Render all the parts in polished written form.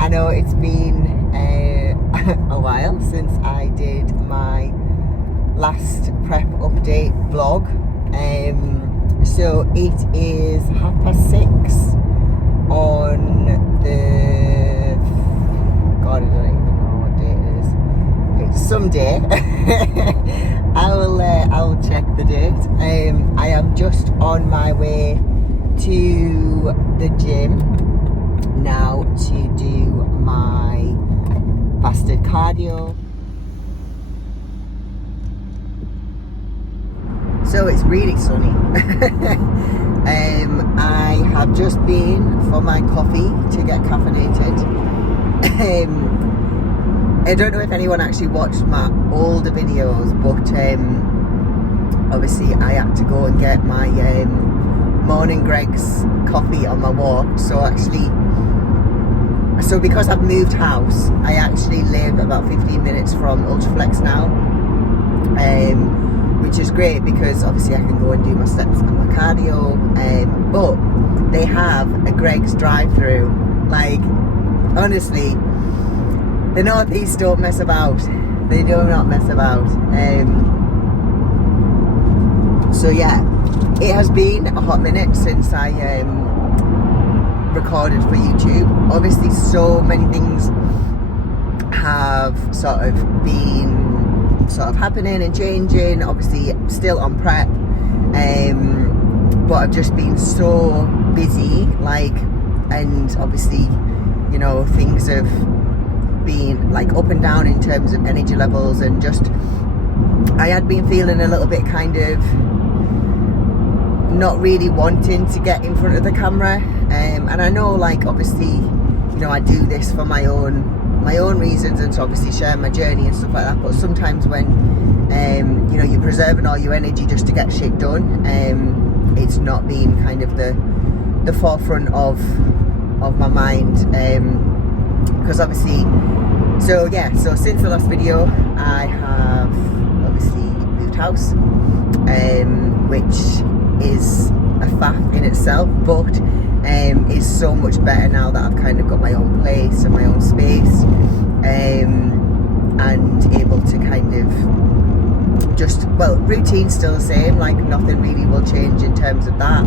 I know it's been a while since I did my last prep update vlog. So it is 6:30 on the, God, I don't even know what day it is. It's some day. I will check the date. I am just on my way to the gym now to do my fasted cardio. So it's really sunny. I have just been for my coffee to get caffeinated. I don't know if anyone actually watched my older videos, but obviously I had to go and get my morning Greg's coffee on my walk. So because I've moved house, I actually live about 15 minutes from Ultaflex now, which is great because obviously I can go and do my steps and my cardio, but they have a Greg's drive-through. Like, honestly, the Northeast don't mess about. They do not mess about. So yeah, it has been a hot minute since I recorded for YouTube. Obviously, so many things have sort of happening and changing. Obviously, still on prep, but I've just been so busy. And obviously, you know, things have been like up and down in terms of energy levels, and just I had been feeling a little bit kind of not really wanting to get in front of the camera, and I know, like, obviously, you know, I do this for my own reasons and to obviously share my journey and stuff like that, but sometimes when you know, you're preserving all your energy just to get shit done, it's not been kind of the forefront of my mind, because obviously, so since the last video I have obviously moved house, which is a faff in itself, but is so much better now that I've kind of got my own place and my own space, and able to kind of just, well, routine's still the same, like nothing really will change in terms of that,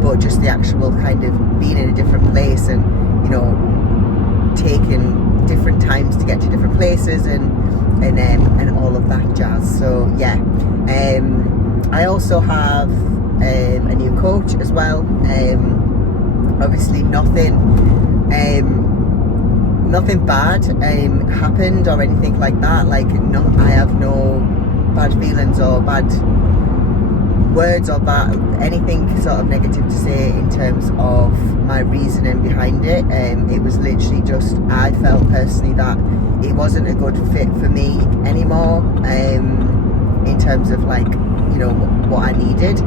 but just the actual kind of being in a different place and, you know, taking different times to get to different places and all of that jazz. So yeah, I also have a new coach as well. Obviously nothing bad happened or anything like that. Like, I have no bad feelings or bad words or anything sort of negative to say in terms of my reasoning behind it. It was literally just, I felt personally that it wasn't a good fit for me anymore, in terms of, like, you know, what I needed.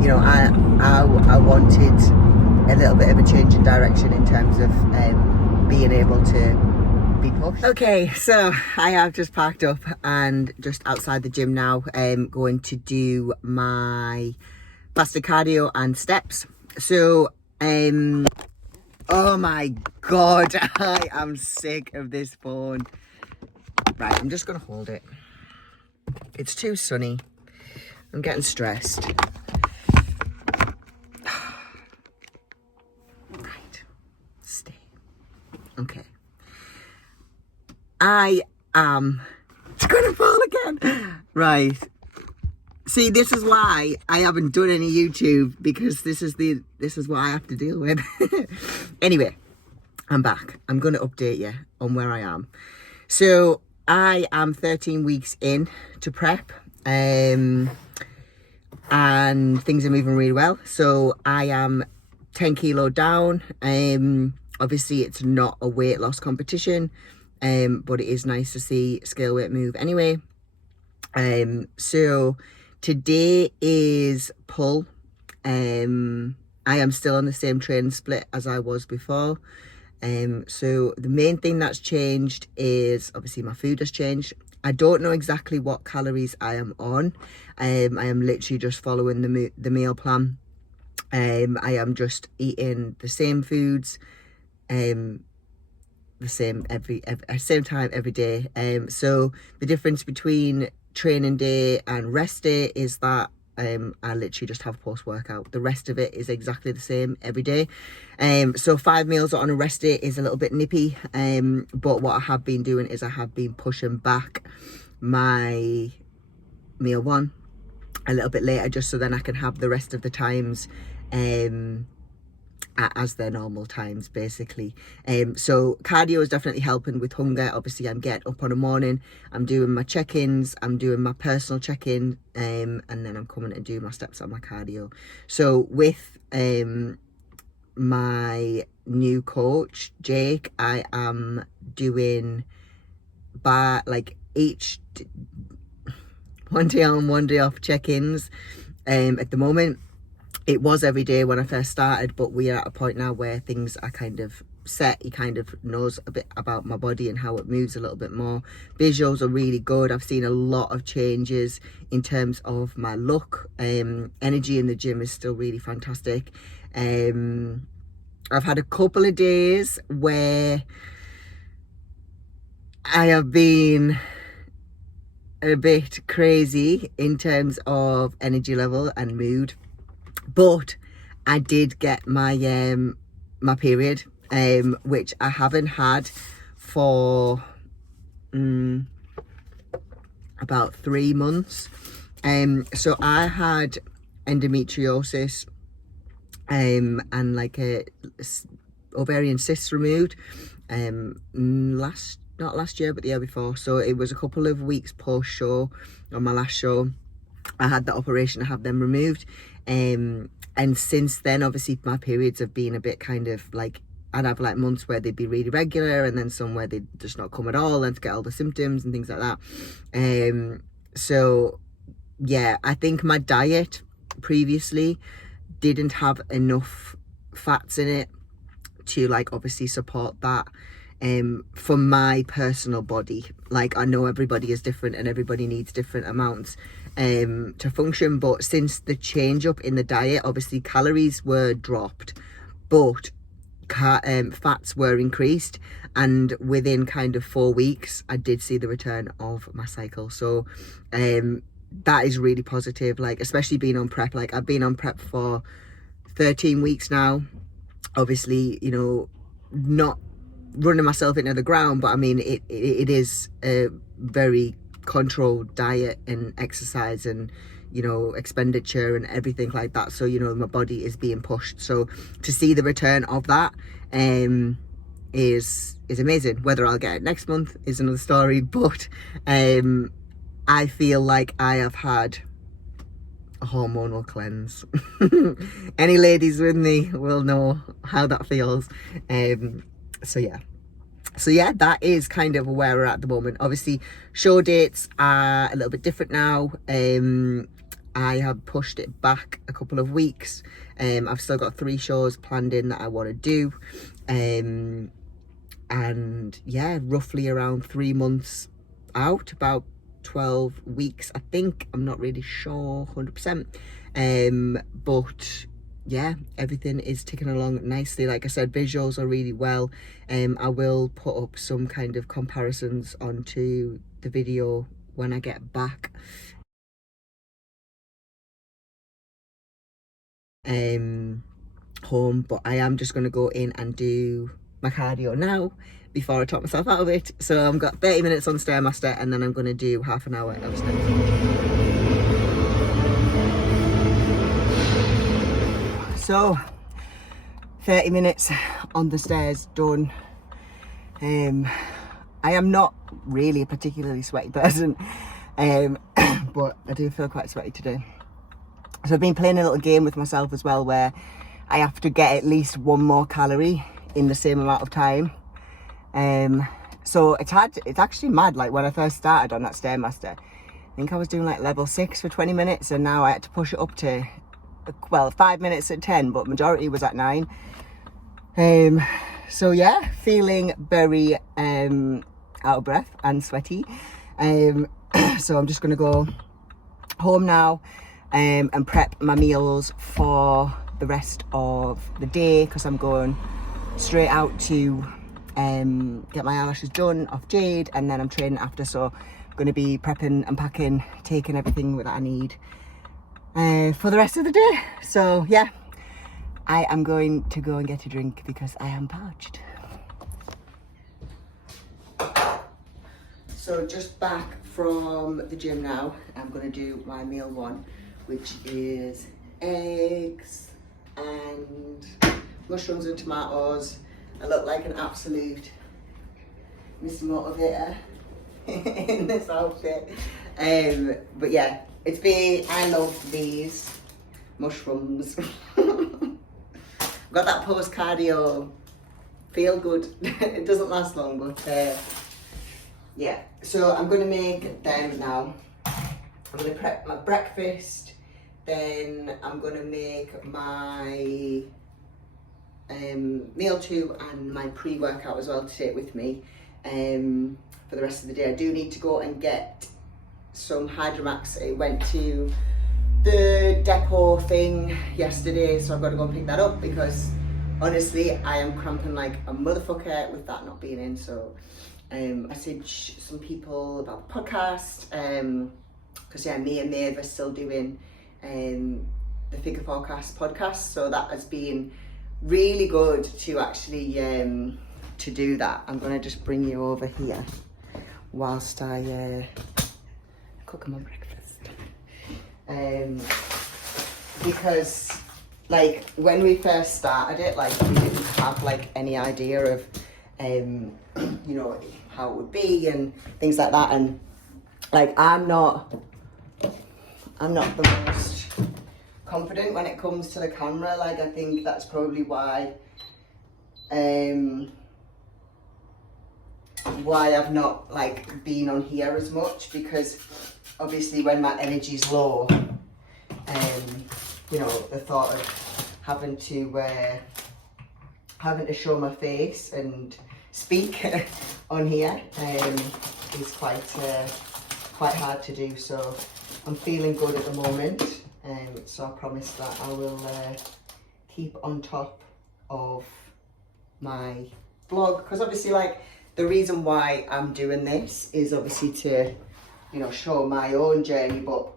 You know, I wanted a little bit of a change in direction in terms of being able to be pushed. Okay, so I have just parked up and just outside the gym now, going to do my fasted cardio and steps. So oh my god, I am sick of this phone. Right, I'm just gonna hold it. It's too sunny. I'm getting stressed. Right, stay. Okay. I am gonna fall again. Right. See, this is why I haven't done any YouTube, because this is what I have to deal with. Anyway, I'm back. I'm gonna update you on where I am. So I am 13 weeks in to prep, and things are moving really well. So I am 10 kilo down. Obviously it's not a weight loss competition, but it is nice to see scale weight move anyway. So today is pull. I am still on the same training split as I was before. So the main thing that's changed is obviously my food has changed. I don't know exactly what calories I am on. I am literally just following the meal plan. I am just eating the same foods the same every same time every day. So the difference between training day and rest day is that I literally just have post-workout. The rest of it is exactly the same every day. So 5 meals on a rest day is a little bit nippy, but what I have been doing is I have been pushing back my meal one a little bit later, just so then I can have the rest of the times as their normal times, basically. So cardio is definitely helping with hunger. Obviously, I'm getting up on a morning, I'm doing my check-ins, I'm doing my personal check-in, and then I'm coming and doing my steps on my cardio. So with my new coach Jake, I am doing by like each one day on, one day off check-ins. At the moment, it was every day when I first started, but we are at a point now where things are kind of set. He kind of knows a bit about my body and how it moves a little bit more. Visuals are really good. I've seen a lot of changes in terms of my look. Energy in the gym is still really fantastic. I've had a couple of days where I have been a bit crazy in terms of energy level and mood, but I did get my my period, which I haven't had for about 3 months. So I had endometriosis and like a ovarian cyst removed not last year but the year before. So it was a couple of weeks post show. On my last show I had that operation to have them removed, and since then obviously my periods have been a bit kind of like, I'd have like months where they'd be really regular and then some where they'd just not come at all and to get all the symptoms and things like that. So yeah, I think my diet previously didn't have enough fats in it to like obviously support that for my personal body. Like, I know everybody is different and everybody needs different amounts to function, but since the change up in the diet, obviously calories were dropped but fats were increased, and within kind of 4 weeks I did see the return of my cycle. So that is really positive, like especially being on prep. Like, I've been on prep for 13 weeks now, obviously, you know, not running myself into the ground, but I mean it is a very controlled diet and exercise and, you know, expenditure and everything like that. So, you know, my body is being pushed. So to see the return of that is amazing. Whether I'll get it next month is another story, but I feel like I have had a hormonal cleanse. Any ladies with me will know how that feels. So yeah, that is kind of where we're at the moment. Obviously, show dates are a little bit different now. I have pushed it back a couple of weeks. I've still got 3 shows planned in that I want to do. And yeah, roughly around 3 months out, about 12 weeks, I think. I'm not really sure 100%. But yeah, everything is ticking along nicely. Like I said, visuals are really well. I will put up some kind of comparisons onto the video when I get back home, but I am just going to go in and do my cardio now before I talk myself out of it. So I've got 30 minutes on Stairmaster and then I'm going to do half an hour of steps. So 30 minutes on the stairs done. I am not really a particularly sweaty person, but I do feel quite sweaty today. So I've been playing a little game with myself as well, where I have to get at least 1 more calorie in the same amount of time. So it's actually mad. Like, when I first started on that Stairmaster, I think I was doing like level 6 for 20 minutes, and now I had to push it up to, well, 5 minutes at 10, but majority was at 9. So yeah, feeling very out of breath and sweaty. So I'm just gonna go home now and prep my meals for the rest of the day, because I'm going straight out to get my eyelashes done off Jade, and then I'm training after, so I'm going to be prepping and packing, taking everything that I need for the rest of the day. So yeah, I am going to go and get a drink because I am parched. So just back from the gym now. I'm going to do my meal one, which is eggs and mushrooms and tomatoes. I look like an absolute Mr. Motivator in this outfit. But yeah, I love these mushrooms. Got that post-cardio feel good. It doesn't last long, but yeah. So I'm going to make them now. I'm going to prep my breakfast, then I'm going to make my meal 2 and my pre-workout as well to take with me for the rest of the day. I do need to go and get some Hydromax. It went to the depot thing yesterday, so I've got to go and pick that up because honestly I am cramping like a motherfucker with that not being in. So I messaged some people about the podcast because yeah, me and Maeve are still doing the Figure Forecast podcast, so that has been really good to actually to do that. I'm gonna just bring you over here whilst I cook my breakfast, because like when we first started it, like we didn't have like any idea of you know, how it would be and things like that, and like I'm not the most confident when it comes to the camera. Like I think that's probably why I've not like been on here as much, because obviously when my energy's low, you know, the thought of having to show my face and speak on here is quite hard to do. So I'm feeling good at the moment, so I promise that I will keep on top of my vlog, because obviously like the reason why I'm doing this is obviously to, you know, show my own journey, but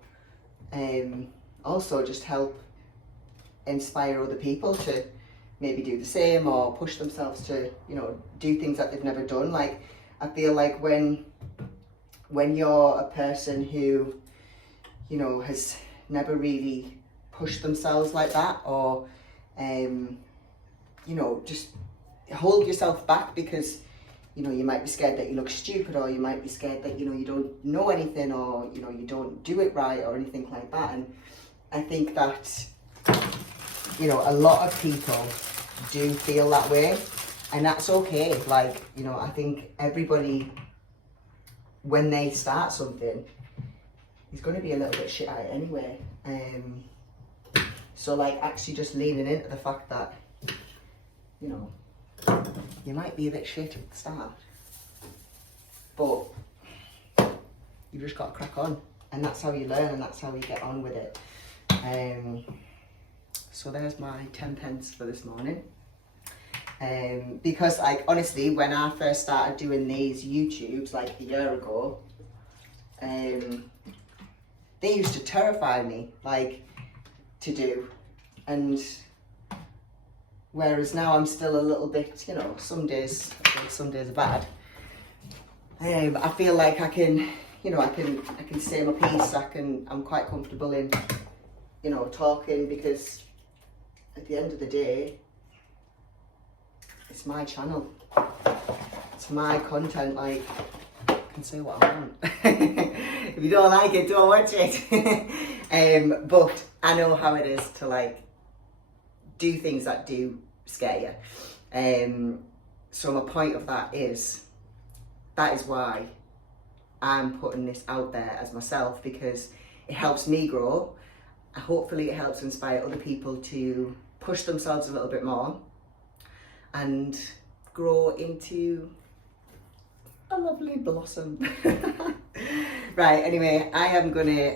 also just help inspire other people to maybe do the same or push themselves to, you know, do things that they've never done. Like I feel like when you're a person who, you know, has never really pushed themselves like that, or you know, just hold yourself back because, you know, you might be scared that you look stupid, or you might be scared that, you know, you don't know anything, or, you know, you don't do it right or anything like that. And I think that, you know, a lot of people do feel that way, and that's okay. Like, you know, I think everybody, when they start something, is going to be a little bit shit at it anyway. So like actually just leaning into the fact that, you know, you might be a bit shit at the start, but you've just got to crack on, and that's how you learn, and that's how you get on with it. So there's my 10 pence for this morning. Because like honestly, when I first started doing these YouTubes like a year ago, they used to terrify me, like, to do. And whereas now I'm still a little bit, you know, some days are bad. I feel like I can, you know, I can say my piece. I'm quite comfortable in, you know, talking, because at the end of the day, it's my channel. It's my content. Like, I can say what I want. If you don't like it, don't watch it. But I know how it is to like do things that do scare you. So my point of that is why I'm putting this out there as myself, because it helps me grow. Hopefully it helps inspire other people to push themselves a little bit more and grow into a lovely blossom. Right, anyway, I am gonna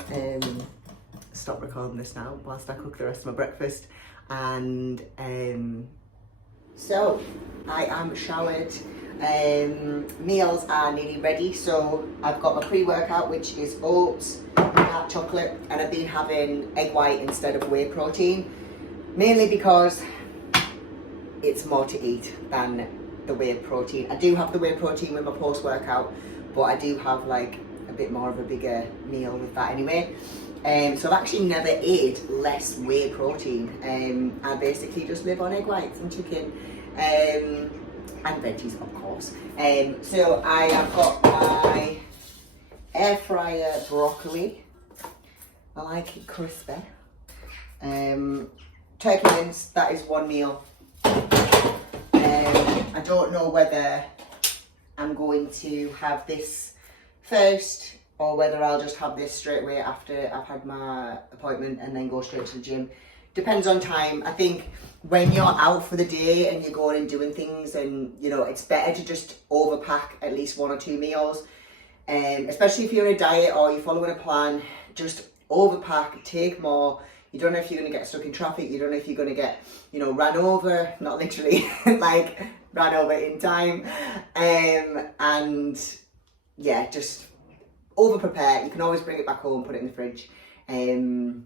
stop recording this now whilst I cook the rest of my breakfast, and So I am showered. Meals are nearly ready. So I've got my pre-workout, which is oats, dark chocolate, and I've been having egg white instead of whey protein, mainly because it's more to eat than the whey protein. I do have the whey protein with my post-workout, but I do have like a bit more of a bigger meal with that anyway. So I've actually never ate less whey protein. I basically just live on egg whites and chicken, and veggies, of course. So I have got my air fryer broccoli. I like it crispy. Turkey mince, that is one meal. I don't know whether I'm going to have this first or whether I'll just have this straight away after I've had my appointment and then go straight to the gym. Depends on time. I think when you're out for the day and you're going and doing things, and you know, it's better to just overpack at least 1 or 2 meals. Especially if you're in a diet or you're following a plan, just overpack, take more. You don't know if you're going to get stuck in traffic. You don't know if you're going to get, you know, ran over, not literally, like ran over in time. And yeah, just over prepare. You can always bring it back home, put it in the fridge. And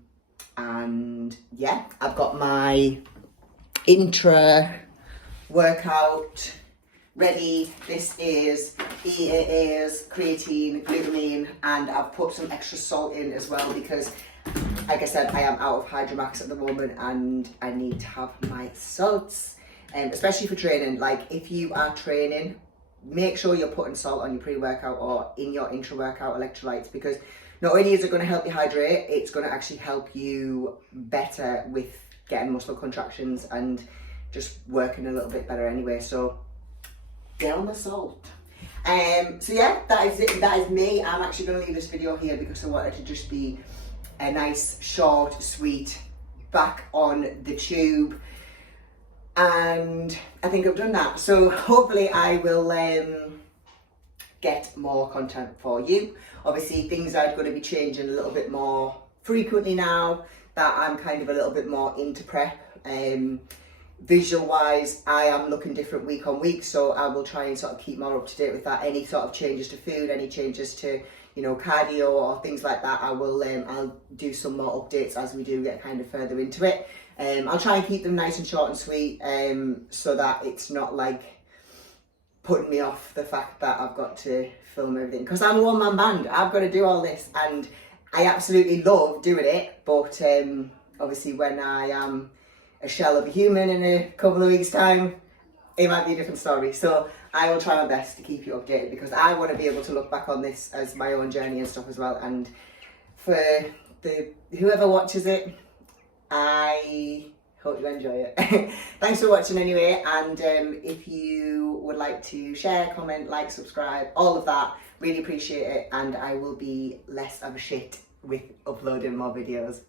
yeah, I've got my intra workout ready. This is EAA's creatine, glutamine, and I've put some extra salt in as well because, like I said, I am out of Hydromax at the moment and I need to have my salts, especially for training. Like if you are training, make sure you're putting salt on your pre-workout or in your intra-workout electrolytes, because not only is it going to help you hydrate, it's going to actually help you better with getting muscle contractions and just working a little bit better anyway. So get on the salt. So yeah, that is it. That is me. I'm actually going to leave this video here because I wanted to just be a nice, short, sweet, back on the tube. And I think I've done that. So hopefully I will get more content for you. Obviously things are going to be changing a little bit more frequently now that I'm kind of a little bit more into prep. Visual wise, I am looking different week on week, so I will try and sort of keep more up to date with that. Any sort of changes to food, any changes to, you know, cardio or things like that, I will I'll do some more updates as we do get kind of further into it. I'll try and keep them nice and short and sweet, so that it's not like putting me off the fact that I've got to film everything, because I'm a one-man band. I've got to do all this and I absolutely love doing it, but obviously when I am a shell of a human in a couple of weeks time, it might be a different story. So I will try my best to keep you updated because I want to be able to look back on this as my own journey and stuff as well. And for whoever watches it, I hope you enjoy it. Thanks for watching anyway, and if you would like to share, comment, like, subscribe, all of that, really appreciate it, and I will be less of a shit with uploading more videos.